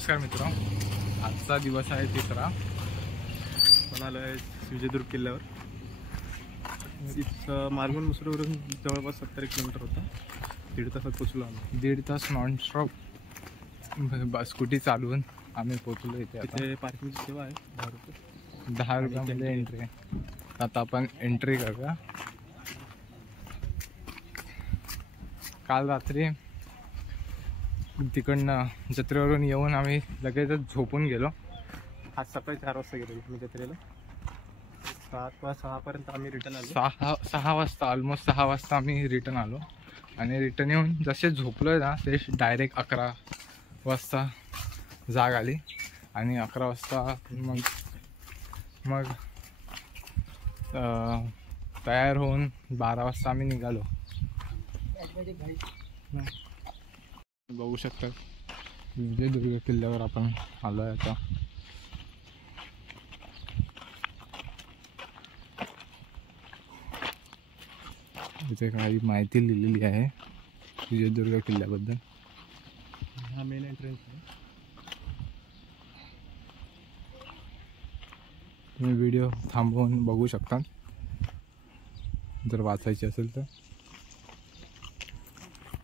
नमस्कार मित्र, आजचा दिवस आहे 3रा. आपण आलो आहे विजयदुर्ग किल्ल्यावर. इथं मालवण मुसळवरून जवळपास 70 किलोमीटर होता. 1.5 तासात पोचलो आम्ही. 1.5 तास नॉनस्टॉप स्कूटी चालवून आम्ही पोचलो इथे. इथे पार्किंगची सेवा आहे 10 रुपयामध्ये एंट्री आहे. आता आपण एंट्री करूया. काल रात्री तिकडनं जत्रेवरून येऊन आम्ही लगेचच झोपून गेलो. आज सकाळी 4 वाजता गेलो मी जत्रेला. 6 पर्यंत आम्ही रिटर्न आलो. 6 वाजता, ऑलमोस्ट 6 वाजता आम्ही रिटर्न आलो. आणि रिटर्न येऊन जसे झोपलो ना ते डायरेक्ट 11 वाजता जाग आली. आणि 11 वाजता मग तयार होऊन 12 वाजता आम्ही निघालो. बघू शकता विजयदुर्ग किल्ल्यावर आपण आलो आहे आता. इथे काही माहिती लिहिलेली आहे विजयदुर्ग किल्ल्याबद्दल. हा मेन एंट्रन्स आहे. तुम्ही व्हिडिओ थांबवून बघू शकता जर वाचायची असेल तर.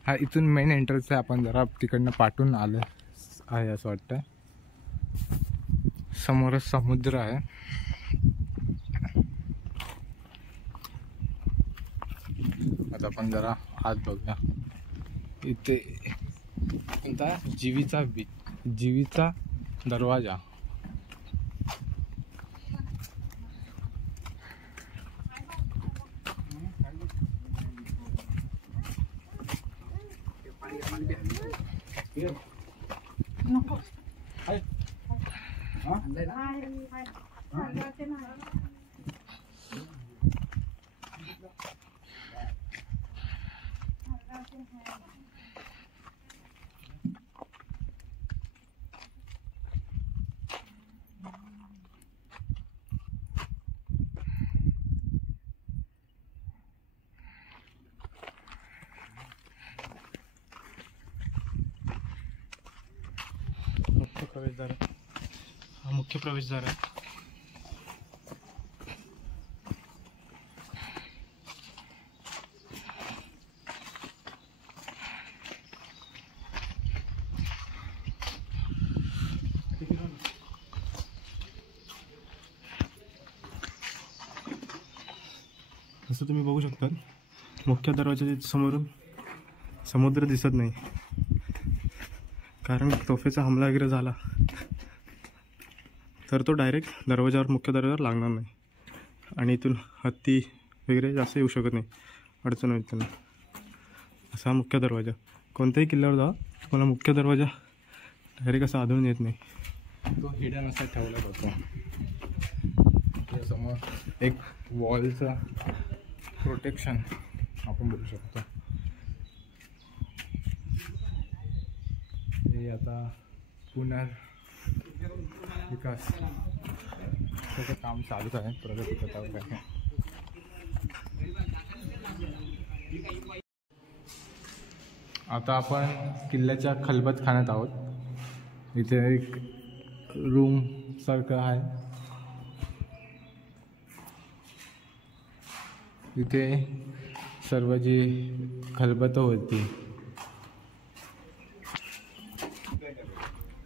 हा इथून मेन एंट्रन्स आहे. आपण जरा तिकडनं पाठवून आलं आहे असं वाटतं. समोरच समुद्र आहे. आता आपण जरा आत बघूया. इथे कोणता जीवीचा दरवाजा. प्रवेशद्वार. हा मुख्य प्रवेशद्वार आहे. जसं तुम्ही बघू शकता मुख्य दरवाजाच्या समोरून समुद्र दिसत नाही, कारण तोफेचा हमला वगैरे झाला तर तो डायरेक्ट मुख्य दरवाजावर लागणार नाही. आणि इथून हत्ती वगैरे जास्त येऊ शकत नाही, अडचण होईल त्यांना. असा मुख्य दरवाजा. कोणत्याही किल्ल्यावर जा तुम्हाला मुख्य दरवाजा डायरेक्ट असा आढळून येत नाही. तो हिडन असा ठेवला जातो. समोर एक वॉलचा प्रोटेक्शन आपण बघू शकतो. हे आता पुनर्विकास त्याचं काम चालूच आहे, प्रगतीपथावर आहे. आता आपण किल्ल्याच्या खलबतखान्यात आहोत. इथे एक रूम सारखं आहे. इथे सर्व जी खलबतं होती.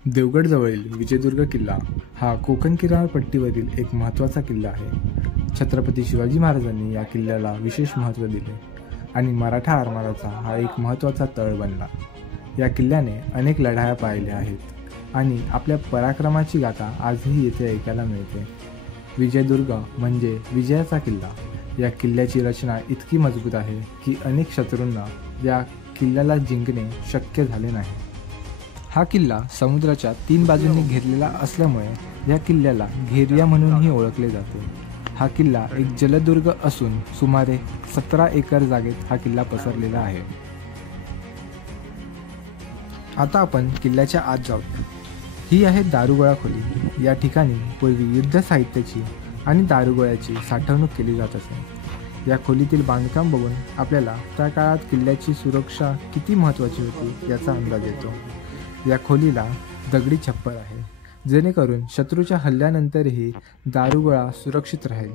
देवगडजवळील विजयदुर्ग किल्ला हा कोकण किनारपट्टीवरील एक महत्त्वाचा किल्ला आहे. छत्रपती शिवाजी महाराजांनी या किल्ल्याला विशेष महत्त्व दिले आणि मराठा आरमाराचा हा एक महत्त्वाचा तळ बनला. या किल्ल्याने अनेक लढाया पाहिल्या आहेत आणि आपल्या पराक्रमाची गाथा आजही येथे ऐकायला मिळते. विजयदुर्ग म्हणजे विजयाचा किल्ला. या किल्ल्याची रचना इतकी मजबूत आहे की अनेक शत्रूंना या किल्ल्याला जिंकणे शक्य झाले नाही. हा किल्ला समुद्राच्या 3 बाजूंनी घेरलेला असल्यामुळे या किल्ल्याला घेरिया म्हणूनही ओळखले जाते. हा किल्ला एक जलदुर्ग असून सुमारे 17 एकर जागेत हा किल्ला पसरलेला आहे. आता आपण किल्ल्याच्या आत जाऊ. ही आहे दारुगोळा खोली. या ठिकाणी पूर्वी युद्ध साहित्याची आणि दारुगोळ्याची साठवणूक केली जात असे. या खोलीतील बांधकाम बघून आपल्याला त्या काळात किल्ल्याची सुरक्षा किती महत्त्वाची होती याचा अंदाज येतो. या खोलीला दगडी छप्पर आहे, जेणेकरून शत्रूच्या हल्ल्यानंतरही दारुगोळा सुरक्षित राहील.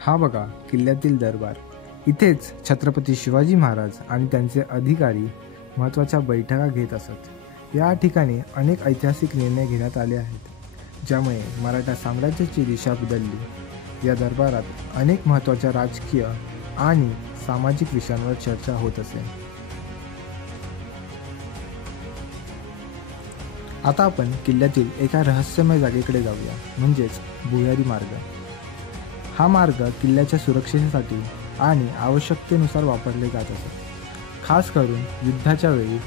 हा बघा किल्ल्यातील दरबार. इथेच छत्रपती शिवाजी महाराज आणि त्यांचे अधिकारी महत्त्वाच्या बैठका घेत असत. या ठिकाणी अनेक ऐतिहासिक निर्णय घेण्यात आले आहेत, ज्यामुळे मराठा साम्राज्याची दिशा बदलली. या दरबारात अनेक महत्त्वाच्या राजकीय आणि सामाजिक विषयांवर चर्चा होत असे. आता आपण किल्ल्यातील एका रहस्यमय जागेकडे जाऊया, म्हणजेच भुयारी मार्ग. हा मार्ग किल्ल्याच्या सुरक्षेसाठी आणि आवश्यकतेनुसार वापरले जात असत. खास करून युद्धाच्या वेळी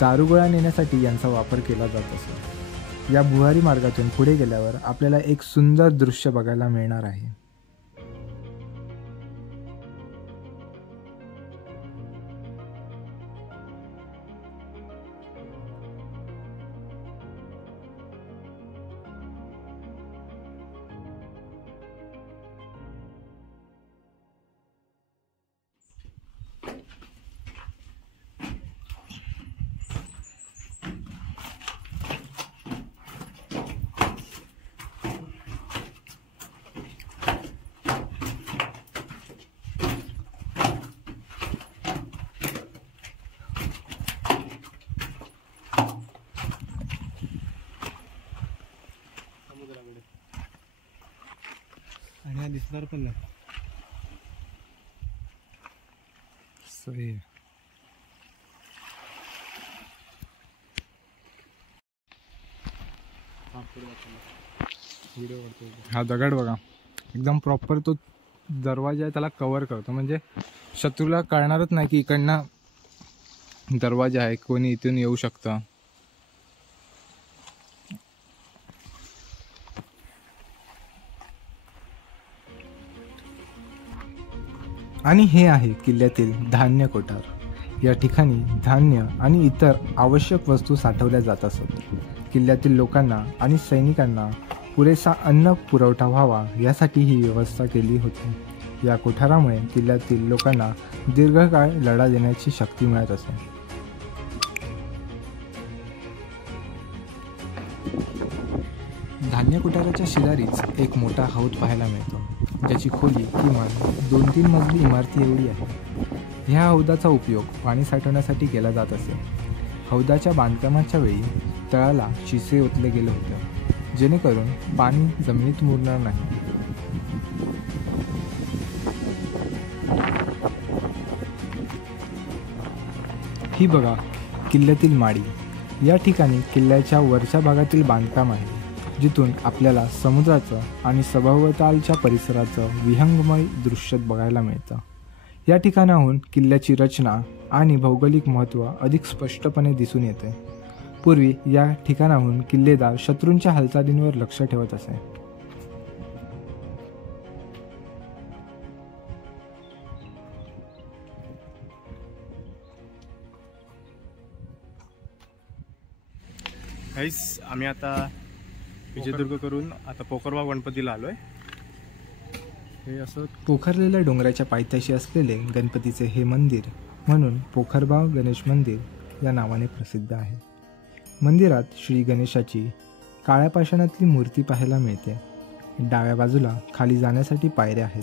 दारुगोळा नेण्यासाठी यांचा वापर केला जात असे. या भुयारी मार्गातून पुढे गेल्यावर आपल्याला एक सुंदर दृश्य बघायला मिळणार आहे. आणि हा दिसणार पण नाही. सही. हा दगड बघा, एकदम प्रॉपर तो दरवाजा आहे त्याला कव्हर करतो, म्हणजे शत्रूला कळणारच नाही की इकडनं दरवाजा आहे, कोणी इथून येऊ शकतं. आणि हे आहे किल्ल्यातील धान्य कोठार. या ठिकाणी धान्य आणि इतर आवश्यक वस्तू साठवल्या जात असत. किल्ल्यातील लोकांना आणि सैनिकांना पुरेसा अन्न पुरवठा व्हावा यासाठी ही व्यवस्था केली होती. या कोठारामुळे किल्ल्यातील लोकांना दीर्घकाळ लढा देण्याची शक्ती मिळत असे. धान्य कोठाराच्या शेजारीच एक मोठा हौद पाहायला मिळतो, ज्याची खोली किमान 2-3 मजली इमारती एवढी आहे. ह्या हौदाचा उपयोग पाणी साठवण्यासाठी केला जात असे. हौदाच्या बांधकामाच्या वेळी तळाला शिसे ओतले गेले होते, जेणेकरून पाणी जमिनीत मुरणार नाही. ही बघा किल्ल्यातील माडी. या ठिकाणी किल्ल्याच्या वरच्या भागातील बांधकाम आहे, जिथून आपल्याला समुद्राचं आणि सभोवतालच्या परिसराचं विहंगमय दृश्य बघायला मिळतं. या ठिकाणाहून किल्ल्याची रचना आणि भौगोलिक महत्त्व अधिक स्पष्टपणे दिसून येते. पूर्वी या ठिकाणाहून किल्लेदार शत्रूंच्या हालचालींवर लक्ष ठेवत असे. गाईस, आम्ही आता विजयदुर्ग करून आता पोखरबाव गणपतीला आलोय. हे असं पोखरलेल्या डोंगराच्या पायथ्याशी असलेले गणपतीचे हे मंदिर म्हणून पोखरबाव गणेश मंदिर या नावाने प्रसिद्ध आहे. मंदिरात श्री गणेशाची काळ्या पाषाणातली मूर्ती पाहायला मिळते. डाव्या बाजूला खाली जाण्यासाठी पायऱ्या आहेत.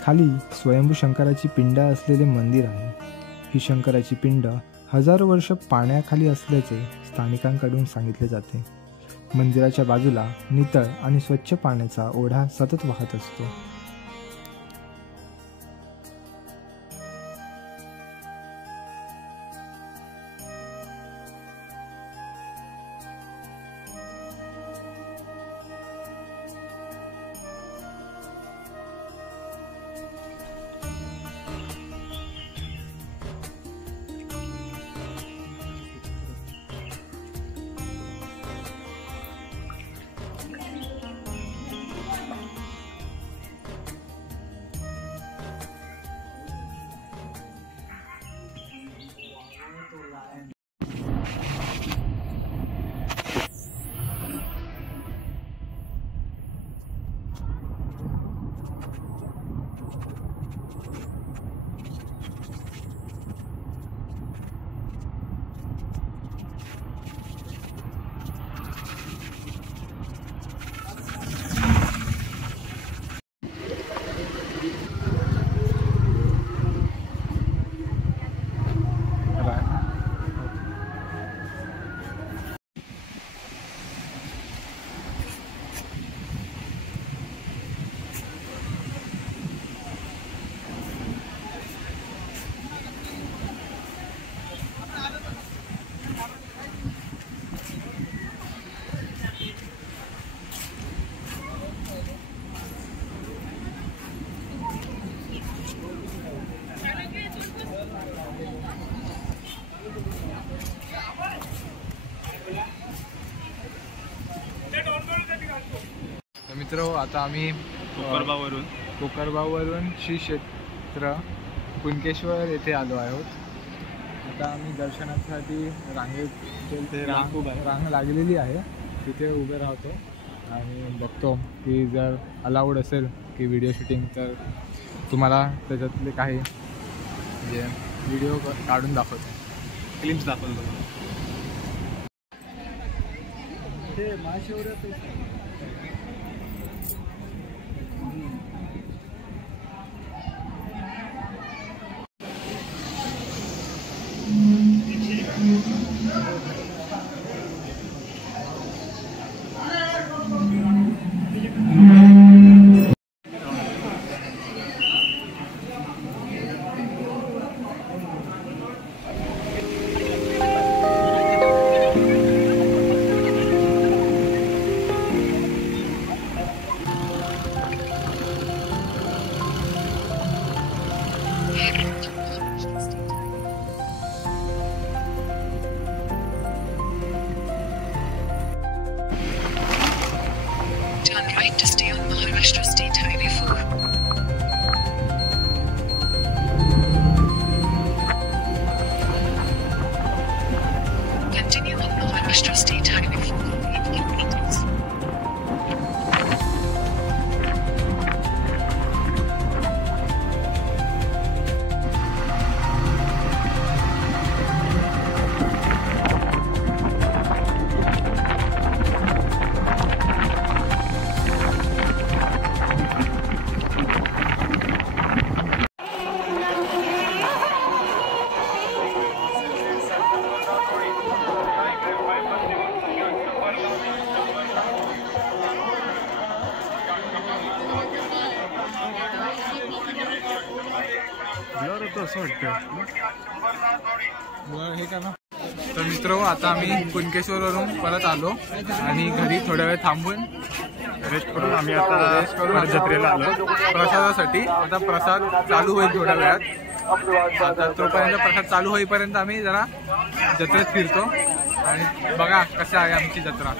खाली स्वयंभू शंकराची पिंड असलेले मंदिर आहे. ही शंकराची पिंड हजारो वर्ष पाण्याखाली असल्याचे स्थानिकांकडून सांगितले जाते. मंदिराच्या बाजूला नितळ आणि स्वच्छ पाण्याचा ओढा सतत वाहत असतो. मित्र आता आम्ही कोकरबावरून श्री क्षेत्र कुणकेश्वर येथे आलो आहोत. आता आम्ही दर्शनासाठी रांग लागलेली आहे, तिथे उभे राहतो आणि बघतो की जर अलाउड असेल की व्हिडिओ शूटिंग तर तुम्हाला त्याच्यातले काही म्हणजे व्हिडिओ काढून दाखवतो, क्लिप्स दाखवतो. ते Turn right to stay on Maharashtra State Highway 4. Continue on Maharashtra State Highway 4 for 8 kilometers. हे का ना. तर मित्र आता आम्ही कुणकेश्वरवरून परत आलो आणि घरी थोड्या वेळ थांबून रेस्ट करून आम्ही आता जत्रेला आलो प्रसादासाठी. आता प्रसाद चालू होईल थोड्या वेळात. आता तोपर्यंत प्रसाद चालू होईपर्यंत आम्ही जरा जत्रेत फिरतो आणि बघा कशी आहे आमची जत्रा.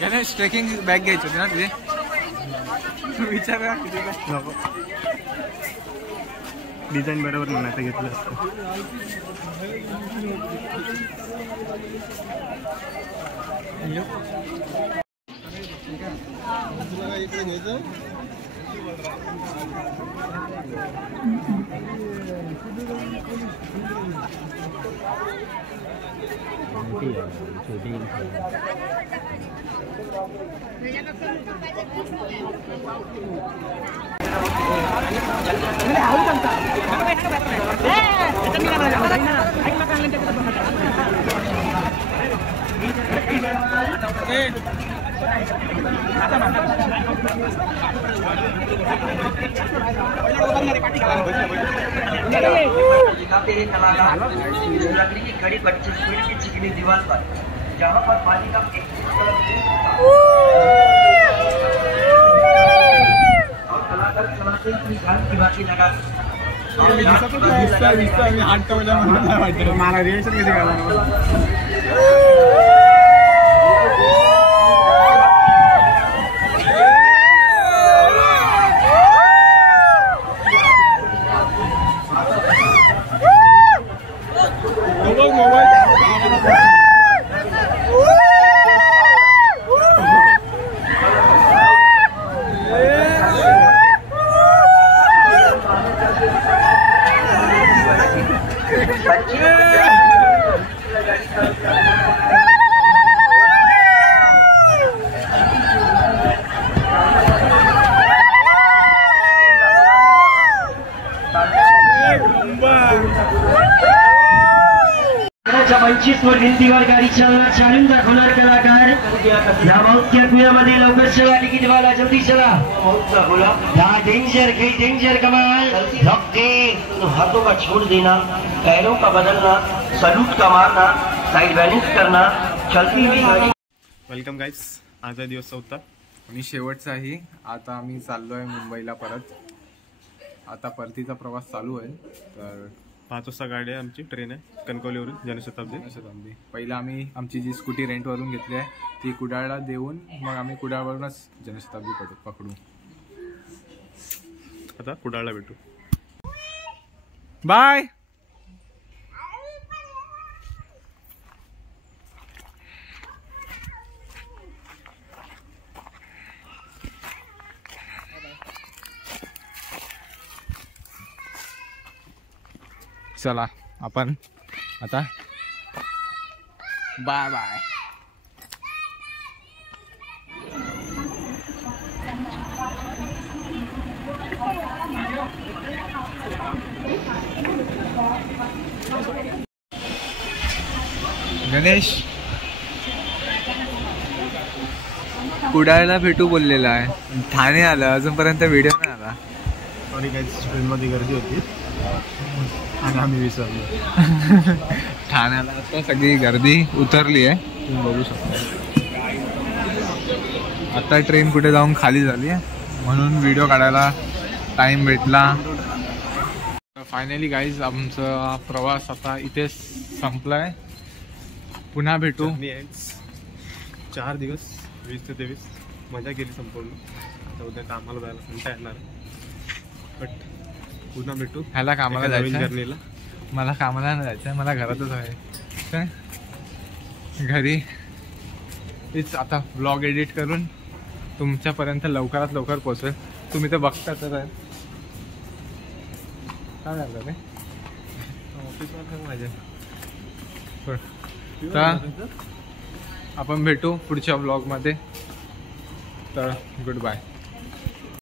गणेश ट्रेकिंग बॅग घ्यायची होती ना तुझे, विचार नको डिझाईन बरोबर नाही तर घेतलं असतं. इकडे घ्यायचं लकड़ी की खड़ी 25 फीट की चिकनी दीवार पर जहाँ पर पानी का और कलाकार चलाते अपनी जान की बाकी लगा. मला रिएक्शन कधी घाला. मंचीसवर भिंतीवर गाडी चालणार चालून दाखवणार कलाकार. या मौतच्या कुयामध्ये लवकर चला, तिकीट वाला जल्दी चला. डेंजर गई डेंजर कमाल. धक्के हाथों का छोड़ देना, पैरों का बदलना, सलूट का मारना, साइड बैलेंस करना, चलती हुई गाड़ी. Welcome guys. आजचा दिवस होता आणि शेवटचाही. आता आम्ही चाललो आहे मुंबईला परत. आता परतीचा प्रवास चालू आहे. तर 5 वाजता गाडी आहे आमची, ट्रेन आहे कणकवलीवरून जनशताब्दी. शताब्दी. पहिला आम्ही आमची जी स्कूटी रेंटवरून घेतली आहे ती कुडाळला देऊन मग आम्ही कुडाळवरूनच जनशताब्दी पकडू. आता कुडाळला भेटू. बाय. चला आपण आता बाय बाय. गणेश कुडाळला भेटू बोललेला आहे, ठाणे आलं, अजूनपर्यंत व्हिडिओ नाही आला. सॉरी गाईज, ट्रेनमध्ये गर्दी होती आणि आम्ही विसरलो. ठाण्याला आता सगळी गर्दी उतरली आहे, तुम्ही बघू शकता. आता ट्रेन कुठे जाऊन खाली झाली आहे म्हणून व्हिडिओ काढायला टाइम भेटला. फायनली गाईज आमचा प्रवास आता इथेच संपलाय. पुन्हा भेटू. 4 दिवस 20 ते 23 मजा केली संपूर्ण. आता उद्या कामाला जायला कंटाळा येणार, बट पुन्हा भेटू. ह्याला कामाला जायचं जर्नीला. मला कामाला नाही जायचं, मला घरातच आहे. काय घरी तेच आता व्लॉग एडिट करून तुमच्यापर्यंत लवकरात लवकर पोहोचेल. तुम्ही तर बघता तर आहे. काय झालं रे ऑफिसवर माझ्या. तर आपण भेटू पुढच्या व्लॉगमध्ये. तर गुड बाय.